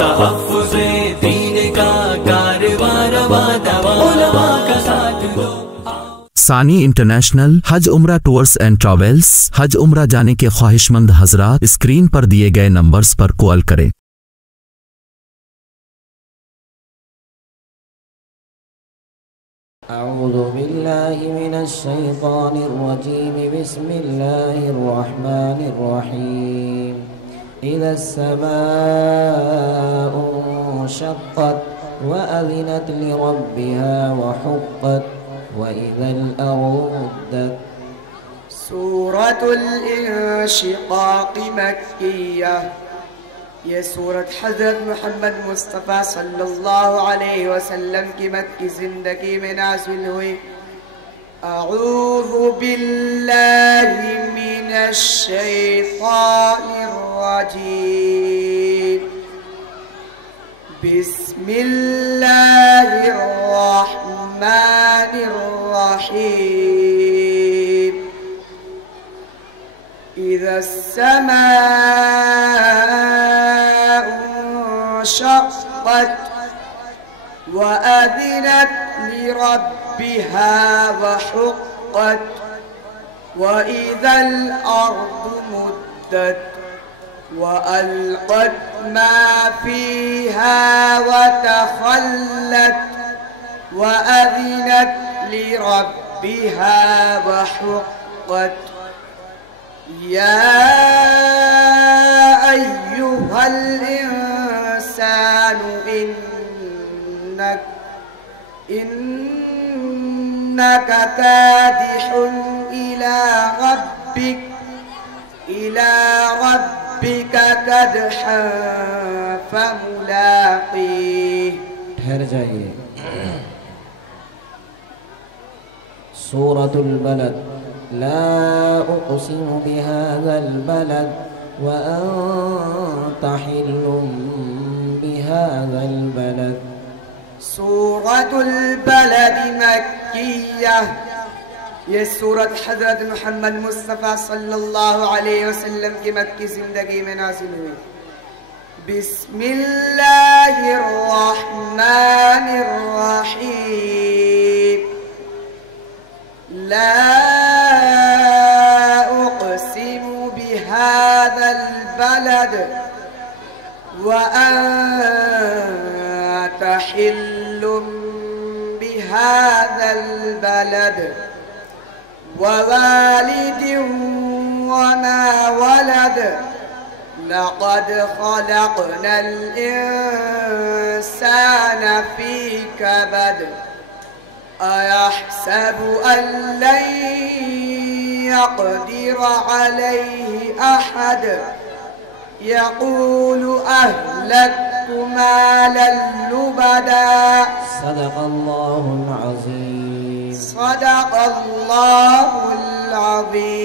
तहफ़्फ़ुज़े दीन का कारवां रवां दवा उलमा का साथ दो। सानी इंटरनेशनल हज उम्रा टूर्स एंड ट्रैवल्स। हज उम्रा जाने के ख्वाहिशमंद हजरात स्क्रीन पर दिए गए नंबर्स पर कॉल करें। अऊज़ु बिल्लाहि मिनश शैतानिर रजीम। बिस्मिल्लाहिर रहमानिर रहीम। इज़ा समाउ शक़्क़त व अज़िनत लिरब्बिहा व हुक़्क़त व इज़ल अर्ज़ु मुद्दत। सूरतुल इंशिक़ाक़ मक्किय्या। ये सूरत हज़रत मोहम्मद मुस्तफ़ा सल्लल्लाहु अलैहि वसल्लम की मक्की ज़िंदगी में नाज़िल हुई। अऊज़ु बिल्लाहि मिनश शैतानिर रजीम। बिस्मिल्लाहिर रहमानिर रहीम। इज़ा समाउ शक़्क़त व अज़िनत लिरब्बिहा व हुक़्क़त व इज़ल अर्ज़ु मुद्दत व अलक़त मा फ़ीहा व तख़ल्लत व अज़िनत लिरब्बिहा व हुक़्क़त। या अय्युहल इंसानु इन्नका कादिहुन इला रब्बिका कदहन फमुलाक़ीह। ठहर जाइए। सूरतुल बलद। ला उक़सिमु बिहाज़ल बलद व अंत हिल्लुम बिहाज़ल बलद। सूरतुल बलद मक्किय्या। ये सूरत हज़रत मोहम्मद मुस्तफ़ा सल्लल्लाहु अलैहि वसल्लम की मक्की ज़िंदगी में नाज़िल हुई। बिस्मिल्लाहिर रहमानिर रहीम। ला उक़सिमु बिहाज़ल बलद व अंत हिल्लुम बिहाज़ल बलद व वालिदिन व मा वलद। लक़द ख़लक़नल इंसान फ़ी कबद। अयहसबु अन लन यक़दिर अलैहि अहद। यक़ूलु अहलक्तु मालन लुबदा। सदक़ल्लाहुल अज़ीम। सदक़ल्लाहुल अज़ीम।